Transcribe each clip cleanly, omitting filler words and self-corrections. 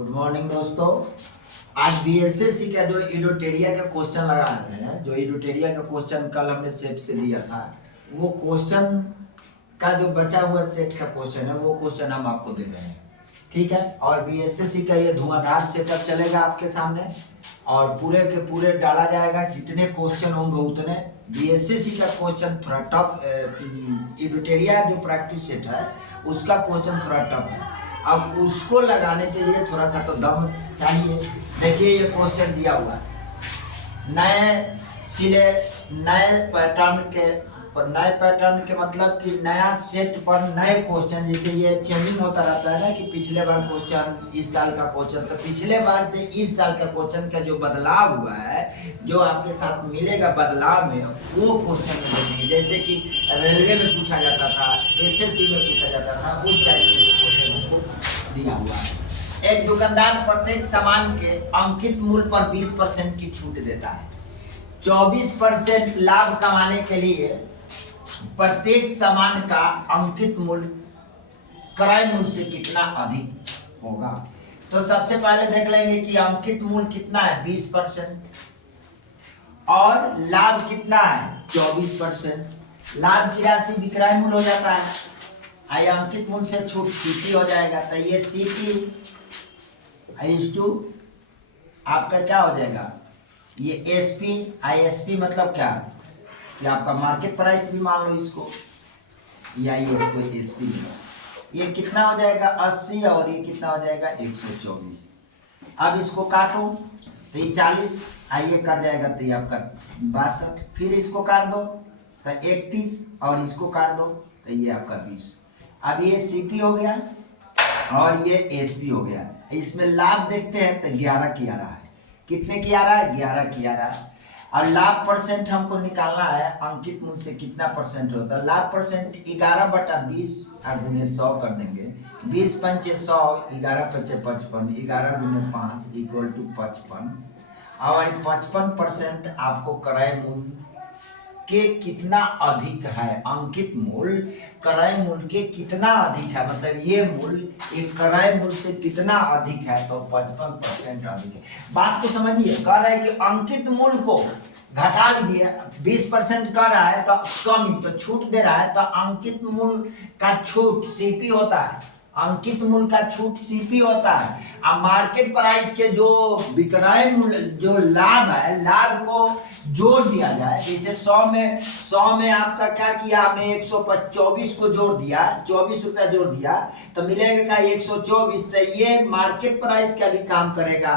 Good morning दोस्तों। आज BSSC का जो इडोटेरिया का क्वेश्चन लगा रहे हैं, जो इडोटेरिया का क्वेश्चन कल हमने सेट से दिया था, वो क्वेश्चन का जो बचा हुआ सेट का क्वेश्चन है वो क्वेश्चन हम आपको दे रहे हैं। ठीक है, और बीएसएससी का ये धुआंधार सेटअप चलेगा आपके सामने और पूरे के पूरे डाला जाएगा। जितने क्वेश्चन होंगे उतने। बीएसएससी का क्वेश्चन थोड़ा टफ, इडोटेरिया जो प्रैक्टिस सेट है उसका क्वेश्चन थोड़ा टफ है। अब उसको लगाने के लिए थोड़ा सा तो दम चाहिए। देखिए ये क्वेश्चन दिया हुआ है, नए सिले नए पैटर्न के मतलब कि नया सेट पर नए क्वेश्चन, जैसे ये चेंजिंग होता रहता है ना कि पिछले बार क्वेश्चन, इस साल का क्वेश्चन, तो पिछले बार से इस साल का क्वेश्चन का जो बदलाव हुआ है, जो आपके साथ मिलेगा बदलाव में, वो क्वेश्चन मिलेंगे। जैसे कि रेलवे में पूछा जाता था, एसएससी में पूछा जाता था, उस टाइप के क्वेश्चन दिया हुआ है। एक दुकानदार प्रत्येक सामान के अंकित मूल्य पर 20% की छूट देता है। 24% लाभ कमाने के लिए प्रत्येक सामान का अंकित मूल्य क्रय मूल्य से कितना अधिक होगा। तो सबसे पहले देख लेंगे कि अंकित मूल्य कितना है, 20%, और लाभ कितना है, 24%। लाभ की राशि विक्रय मूल्य हो जाता है, आई अंकित मूल्य से छूट सीपी हो जाएगा। तो ये सीपी इज टू आपका क्या हो जाएगा, ये एसपी, आईएसपी मतलब क्या है कि आपका मार्केट प्राइस भी मान लो इसको, या ये इसको एसपी। ये कितना हो जाएगा 80 और ये कितना हो जाएगा 124। अब इसको काटो तो ये 40, आइए कर जाएगा तो ये आपका 62। फिर इसको काट दो तो 31 और इसको काट दो तो ये आपका 20। अब ये सीपी हो गया और ये एसपी हो गया। इसमें लाभ देखते हैं तो 11 की आ रहा है। कितने की आ रहा है, 11 की आ रहा है। और लाभ परसेंट हमको निकालना है, अंकित मूल्य से कितना परसेंट होता है। लाभ परसेंट 11/20 गुने 100 कर देंगे। 20 पंचे 100, 11 पंचे 55, 11 गुने 5 इक्वल टू 55। और 55% आपको क्रय मूल्य के कितना अधिक है, अंकित मूल्य क्रय मूल्य के कितना अधिक है, मतलब ये मूल्य एक क्रय मूल्य से कितना अधिक है, तो 55% अधिक है। बात को समझिए, कह रहा है कि अंकित मूल्य को घटा लीजिए, 20% कर रहा है तो कमी, तो छूट दे रहा है, तो अंकित मूल्य का छूट सीपी होता है, अंकित मूल्य का छूट सीपी होता है। अब मार्केट प्राइस के जो विक्रय मूल्य, जो लाभ है, लाभ को जोड़ दिया जाए। जैसे 100 में आपका क्या किया, हमने 124 को जोड़ दिया, 24 रुपया जोड़ दिया, तो मिलेगा क्या 124। तो ये मार्केट प्राइस का भी काम करेगा,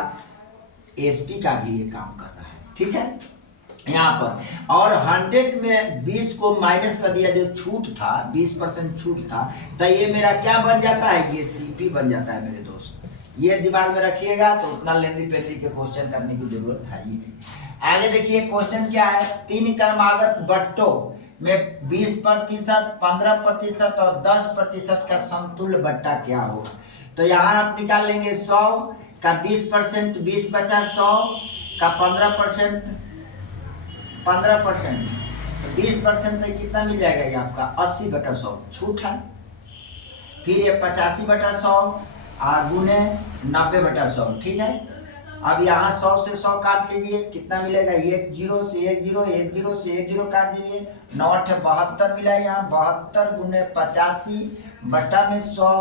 एसपी का भी ये काम कर रहा है। ठीक है यहाँ पर। और 100 में 20 को माइनस कर दिया, जो छूट था 20% छूट था, तो ये मेरा क्या बन जाता है, ये सीपी बन जाता है मेरे दोस्त। ये दिमाग में रखिएगा तो उतना लेंदी पेंदी के क्वेश्चन करने की जरूरत है ही नहीं। आगे देखिए क्वेश्चन क्या है, 3 क्रमागत बट्टों में 20%, 15% और 10% का समतुल्य बट्टा क्या होगा। तो यहाँ आप निकाल लेंगे 100 का 20%, 20 बचा, 100 का 15%, 15%, तो 20% तो कितना मिल जाएगा, ये आपका 80/100 छूट है। फिर ये 85/100 गुने 90/100। ठीक है, अब यहाँ 100 से 100 काट लीजिए, कितना मिलेगा, 1 0 से 1 0, 1 0 से 1 0 काट दीजिए, 9 8 72 मिला है यहाँ, 72 गुने 85 बटा में 100।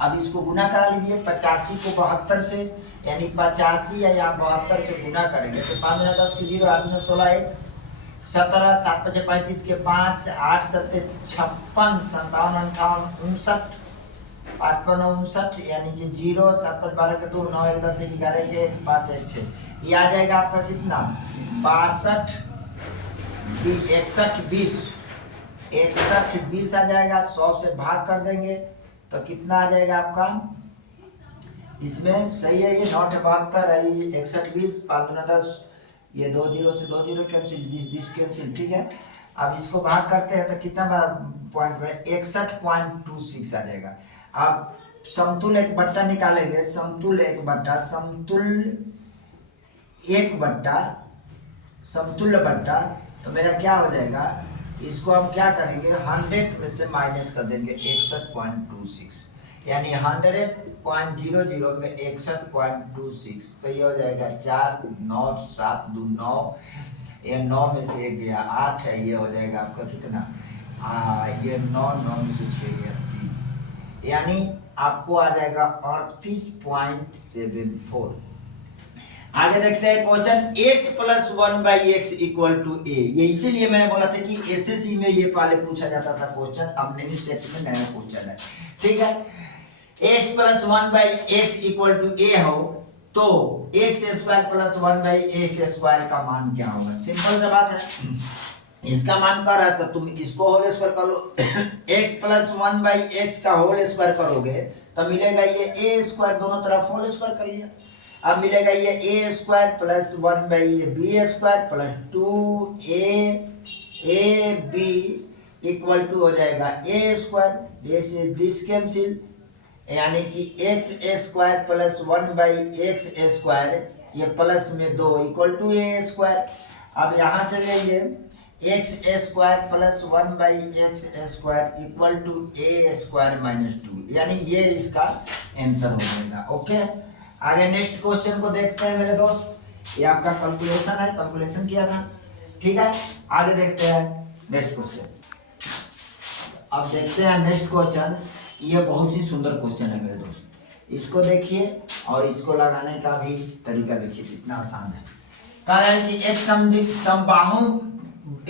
अब इसको गुना करा लीजिए 85 को 72 से, यानी 85 या यहाँ 72 से गुना करेंगे तो 5 गुना 10 की 0, 8 गुना 16 1, 17, 7 5 35 के 5, 8 7 56, 57 58 59, 8 5 9 59, यानी कि 0, 7 5 12 के 2, 9 1 10 1 11 के 1 5 1 6। ये आ जाएगा आपका कितना, 62 61 20, 61 20 आ जाएगा। 100 से भाग कर देंगे तो कितना आ जाएगा आपका, इसमें सही है, ये 9 72 है, ये 61 20, 5 गुना 10, ये 2 0 से 2 0 कैंसिल, 10 कैंसिल। ठीक है, अब इसको भाग करते हैं तो कितना पॉइंट में 61.26 आ जाएगा। अब समतुल्य एक बट्टा निकालेंगे, समतुल्य एक बट्टा, समतुल्य बट्टा, तो मेरा क्या हो जाएगा, इसको हम क्या करेंगे, 100 में से माइनस कर देंगे 61.26, यानी 100 61.00 में 61.26, तो ये हो जाएगा 4 9 7 2 9, ये 9 में से 1 गया 8 है, ये हो जाएगा आपका कितना, ये 9 9 में से 6 गया 3, यानी आपको आ जाएगा 38.74। आगे देखते हैं question x plus 1/x equal to a। ये इसीलिए मैंने बोला था कि एसएससी में ये पहले पूछा जाता था क्वेश्चन, अब नहीं सेट में नया क्वेश्चन है, ठीक है। x plus 1/x equal to a हो तो x square plus 1/x square का मान क्या होगा? सिंपल सा बात है, इसका मान क्या रहता है, तुम इसको होल स्क्वायर कर लो, x प्लस 1/x का होल स्क्वायर करोगे तो मिलेगा ये a स्क्वायर, दोनों तरफ होल स्क्वायर कर लिया, अब मिलेगा ये a square plus 1/b square plus 2ab equal to हो जाएगा a स्क्वायर, दिस कैंसिल, यानी कि x square plus 1/x square, ये प्लस में 2 इक्वल टू a स्क्वायर। अब यहाँ चले ये x square plus 1/x square equal to a square minus 2, यानी ये इसका आंसर हो जाएगा। ओके, आगे नेक्स्ट क्वेश्चन को देखते हैं मेरे दोस्त, ये आपका कैलकुलेशन है, कैलकुलेशन किया था, ठीक है। आगे देखते हैं नेक्स्ट क्वेश्चन। अब देखते हैं नेक्स्ट क्वेश्चन, ये बहुत ही सुंदर क्वेश्चन है मेरे दोस्त, इसको देखिए और इसको लगाने का भी तरीका देखिए कितना आसान है। कारण कि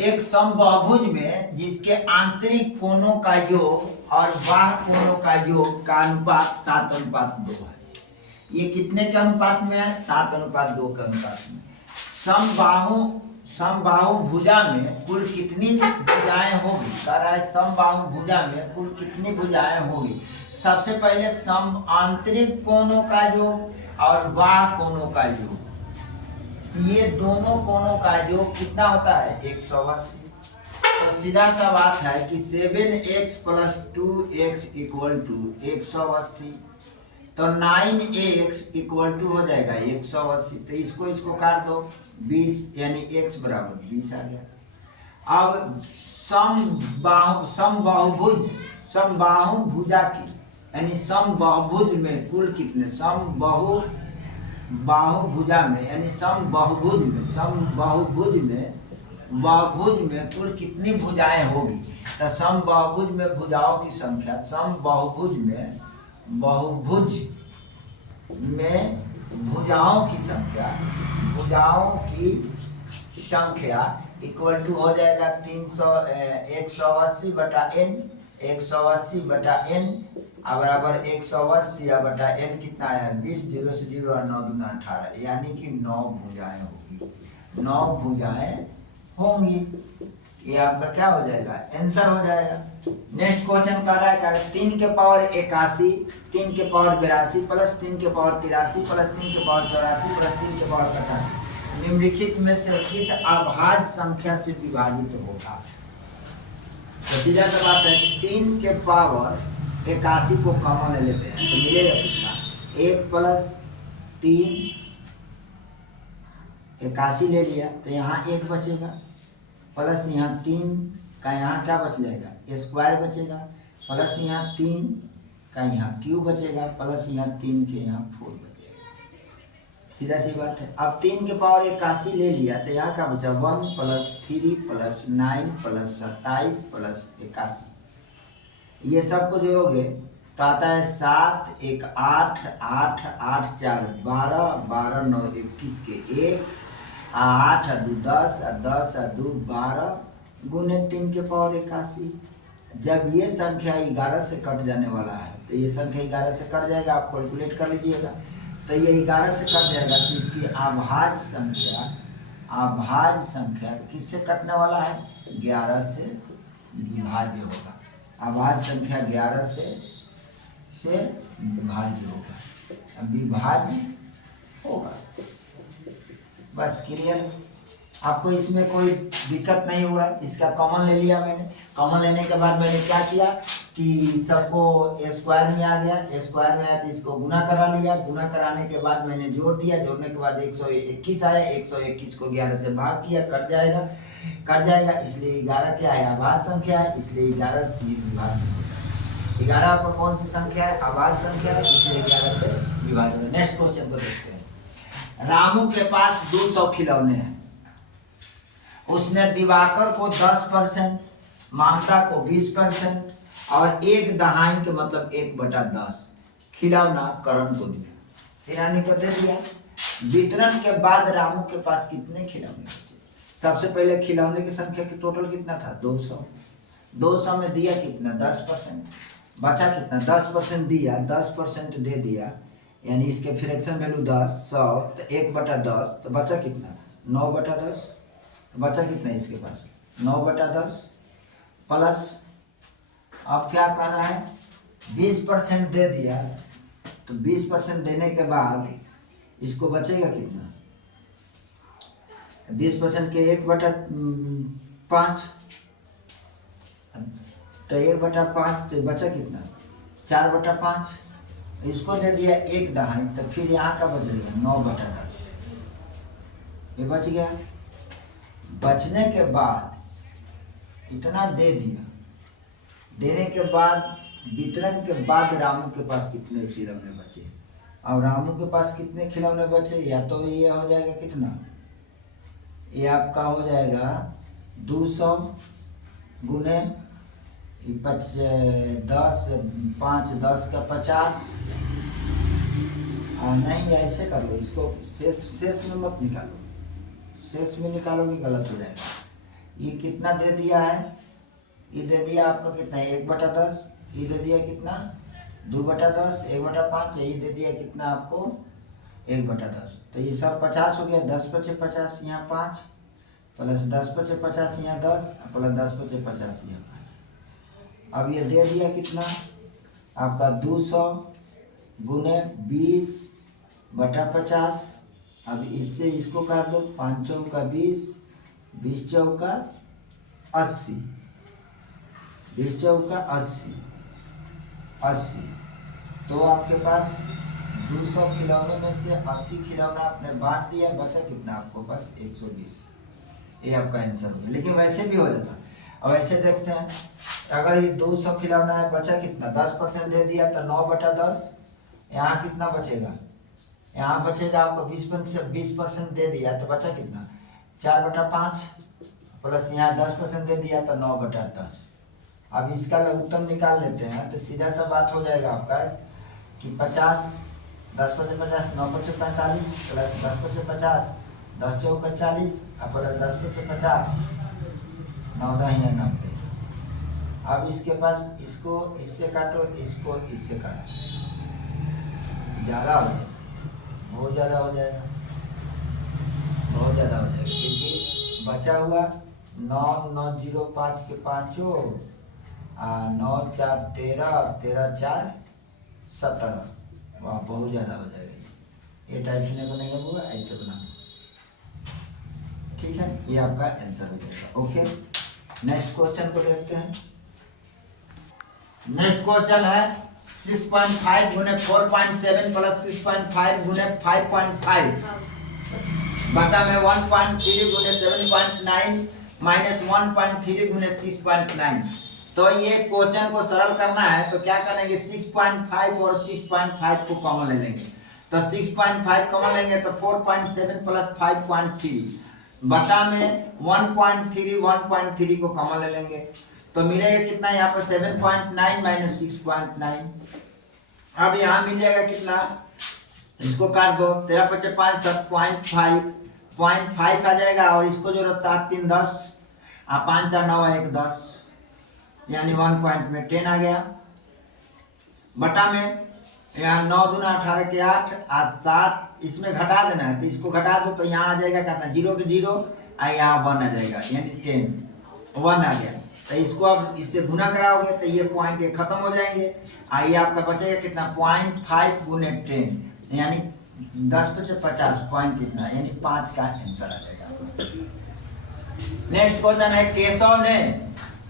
एक समबाहुभुज में जिसके आंतरिक कोणों का योग और बाह्य कोणों का योग का अनुपात 7:2 है। ये कितने के अनुपात में है? 7:2 के अनुपात में। समबाहु भुजा में कुल कितनी भुजाएं होगी? कह रहा है समबाहु भुजा में कुल कितनी भुजाएं होगी? सबसे पहले सम आंतरिक कोणों का योग और बाह्य कोणों का योग, ये दोनों कोणों का योग कितना होता है? 180। तो सीधा सा बात है कि 7x plus 2x equal to 180, तो 9x इक्वल टू हो जाएगा 180, तो इसको काट दो 20, यानी x बराबर 20 आ गया। अब समबाहु भुजा की, यानी समबाहुभुज में कुल कितने, बाहुभुजा में, यानी बहुभुज में कुल कितनी भुजाएं होगी? तो समबाहुभुज में भुजाओं की संख्या, बहुभुज में भुजाओं की संख्या इक्वल टू हो जाएगा 180/n, 180/n बराबर 180/n कितना है? 20, 0 से 0 और 9 दूना 18, यानी कि 9 भुजाएं होगी, 9 भुजाएं होंगी। ये आपका क्या हो जाएगा? आंसर हो जाएगा। नेक्स्ट क्वेश्चन कर रहा है 3 के पावर 81, 3 के पावर 82 प्लस 3 के पावर 83 प्लस 3 के पावर 84 प्लस 3 के पावर 85 निम्नलिखित में से किस अभाज्य संख्या से विभाजित होगा? तो सीधा सा बात है, 3 के पावर 81 को कॉमन ले लेते हैं तो मिलेगा कितना? 1 प्लस 3, 81 ले लिया तो यहाँ 1 बचेगा, प्लस यहाँ 3 का यहाँ क्या बच जाएगा? स्क्वायर बचेगा, प्लस यहाँ 3 का यहाँ क्यूब बचेगा, प्लस यहाँ 3 के यहाँ 4 बचेगा। सीधा सी बात है। अब 3 के पावर 81 ले लिया तो यहाँ का बचा 1 प्लस 3 प्लस 9 प्लस 27 प्लस 81, ये सबको जोड़ोगे तो आता है 7 1 8 8 8 4 12 12 9 21 के 1, 8 2 10 10 2 12 गुने 3 के पावर 81। जब ये संख्या 11 से कट जाने वाला है तो ये संख्या 11 से कट जाएगा, आप कैलकुलेट कर लीजिएगा, तो ये 11 से कट जाएगा तो इसकी अभाज्य संख्या किससे कटने वाला है? 11 से विभाज्य होगा, अभाज्य संख्या 11 से विभाज्य होगा, विभाज्य होगा। बस क्लियर, आपको इसमें कोई दिक्कत नहीं हुआ। इसका कॉमन ले लिया मैंने, कॉमन लेने के बाद मैंने क्या किया कि सबको स्क्वायर में आ गया, स्क्वायर में आया तो इसको गुना करा लिया, गुना कराने के बाद मैंने जोड़ दिया, जोड़ने के बाद 121 आया, 121 को 11 से भाग किया, कट जाएगा, इसलिए 11 क्या है? अभाज्य संख्या है, इसलिए 11 से विभाज्य हो जाएगा। 11 आपका कौन सी संख्या है? अभाज्य संख्या है, इसलिए 11 से विभाजन। नेक्स्ट क्वेश्चन को देखते हैं। रामू के पास 200 खिलौने हैं। उसने दिवाकर को 10%, ममता को 20% और एक दहाई के मतलब 1/10 खिलौना करण को दिया। ईरानी को दे दिया। वितरण के बाद रामू के पास कितने खिलौने बचे? सबसे पहले खिलौने की संख्या की टोटल कितना था? 200। 200 में दिया कितना? 10%। बचा कितना? 10% दिया, 10% दे दिया, यानी इसके फ्रैक्शन वैल्यू 10, 100 तो 1/10 तो बचा कितना? 9/10। बचा कितना इसके पास? 9/10 प्लस अब क्या करना है? 20% दे दिया, तो 20% देने के बाद इसको बचेगा कितना? 20% के 1/5 तो 1/5 तो बचा कितना? 4/5। इसको दे दिया 1 दहाई, तो फिर यहाँ का बचेगा 9/10। ये बच गया। बचने के बाद इतना दे दिया, देने के बाद वितरण के बाद रामू के पास कितने खिलौने बचे? और रामू के पास कितने खिलौने बचे? या तो ये हो जाएगा कितना? ये आपका हो जाएगा 200 गुने 10, 5, 10 का 50। और नहीं, ऐसे कर लो इसको, शेष में मत निकालो। शेष में निकालोगे गलत हो जाएगा। ये कितना दे दिया है? ये दे दिया आपका कितना? 1/10। ये दे दिया कितना? 2/10, 1/5। ये दे दिया कितना आपको? 1/10। तो ये सब 50 हो गया। 10 × 50 यहाँ 5 प्लस 10 × 50 यहाँ 10 प्लस 10 × 50 यहाँ 5। अब ये दे दिया कितना आपका? 200 गुने 20/50। अब इससे इसको काट दो। 5 चौका 20, 20 चौका 80, 20 चौका 80, 80। तो आपके पास 200 खिलौने में से 80 खिलौना आपने बांट दिया। बचा कितना आपको पास? 120। ये आपका आंसर होगा। लेकिन वैसे भी हो जाता। अब ऐसे देखते हैं, अगर ये 200 खिलौना है, बचा कितना? 10% दे दिया तो 9/10। यहाँ कितना बचेगा? यहाँ बचेगा आपको 20% दे दिया तो बचा कितना? 4/5 प्लस यहाँ 10% दे दिया तो 9/10। अब इसका उत्तर निकाल लेते हैं तो सीधा सा बात हो जाएगा आपका कि 50, 10 × 50, 9 × 45 प्लस 10 × 50, 10 चौका 40 प्लस 10 × 50, 9 × 90। अब इसके पास इसको इससे काटो, इसको इससे काटो, ज़्यादा हो जाएगा, बहुत ज़्यादा हो जाएगा, बहुत ज़्यादा हो जाएगा। क्योंकि बचा हुआ 9, 9, 0, 5 के 5, 9, 4, 13, 13, 4, 17। वाह, बहुत ज़्यादा हो जाएगा। ये टाइप से बनेगा वो, ऐसे बनाना। ठीक है, ये आपका आंसर हो जाएगा। ओके, नेक्स्ट क्वेश्चन को देखते हैं। नेक्स्ट क्वेश्चन है 6.5 गुने 4.7 प्लस 6.5 गुने 5.5 बटा में 1.3 गुने 7.9 माइनस 1.3 गुने 6.9। तो ये क्वेश्चन को सरल करना है तो क्या करेंगे? 6.5 और 6.5 को कॉमन ले लेंगे। तो 6.5 कॉमन लेंगे तो 4.7 प्लस 5.3 बटा में 1.3 को कॉमन ले लेंगे तो मिलेगा कितना? यहाँ पर 7.9 माइनस 6.9। अब यहाँ मिल जाएगा कितना? इसको काट दो, 13 × 5 7.5 0.5 आ जाएगा और इसको जो 7, 3, 10 5, 4, 9, 1, 10 यानी 1 पॉइंट में 10 आ गया। बटा में यहाँ 9 दूना 18 के 8 आज 7 इसमें घटा देना है तो इसको घटा दो तो यहाँ आ जाएगा कितना? 0 के 0 और यहाँ 1 आ जाएगा यानी 10 1 आ गया। तो इसको अब इससे गुना कराओगे तो ये पॉइंट ये खत्म हो जाएंगे। आइए आपका बचेगा कितना? 0.5 गुने 10 यानी 10 × 50 पॉइंट कितना? यानी 5 का आंसर आ जाएगा। नेक्स्ट क्वेश्चन है केशव ने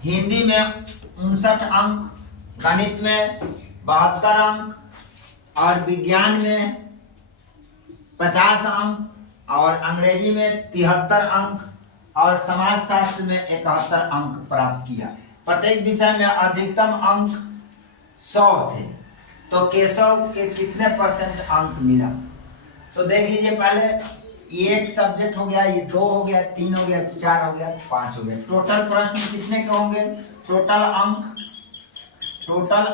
हिंदी में 59 अंक, गणित में 72 अंक और विज्ञान में 50 अंक और अंग्रेजी में 73 अंक और समाजशास्त्र में 71 अंक प्राप्त किया। प्रत्येक विषय में अधिकतम अंक 100 थे, तो केशव के कितने परसेंट अंक मिला? तो देख लीजिए पहले, ये एक सब्जेक्ट हो गया, ये 2 हो गया, 3 हो गया, 4 हो गया, 5 हो गया। टोटल प्रश्न कितने के होंगे? टोटल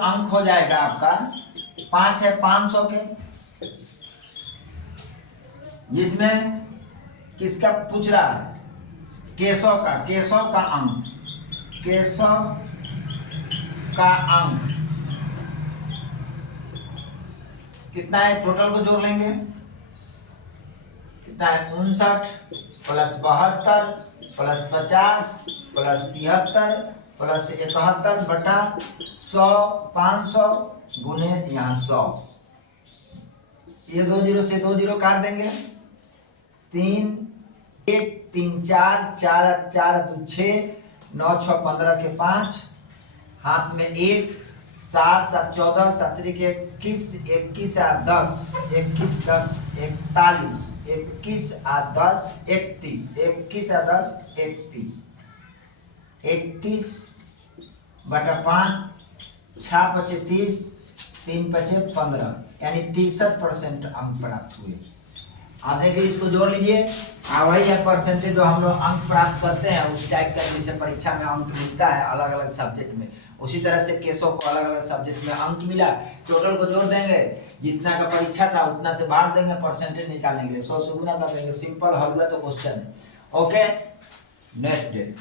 अंक हो जाएगा आपका 5 है 500 के, जिसमें किसका पूछ रहा है? केशव का अंक, केशव का अंक कितना है? टोटल को जोड़ लेंगे, कितना है? 59 प्लस 72 प्लस 50 प्लस 73 प्लस 71 बटा 100, 500 गुने यहाँ 100। ये 2 जीरो से 2 जीरो काट देंगे, 3 1 3 4 4 4 2 6 9 6 15 के 5, हाथ में 1, 7 7 14 7 के 21 21 आ 10 21 10 41 21 आ 10 31 21 आ 10 31 31 बटा 5, 6 पचे 30 3 पचे 15, यानी 63% अंक प्राप्त हुए। आप देखिए इसको जोड़ लीजिए, वही है परसेंटेज जो हम लोग अंक प्राप्त करते हैं उस टाइप का, जैसे परीक्षा में अंक मिलता है अलग अलग सब्जेक्ट में, उसी तरह से केशव को अलग अलग सब्जेक्ट में अंक मिला। टोटल को जोड़ देंगे, जितना का परीक्षा था उतना से भाग देंगे, परसेंटेज निकालने के लिए 100 से गुना कर देंगे। सिंपल हो गया तो क्वेश्चन है। Okay, next day.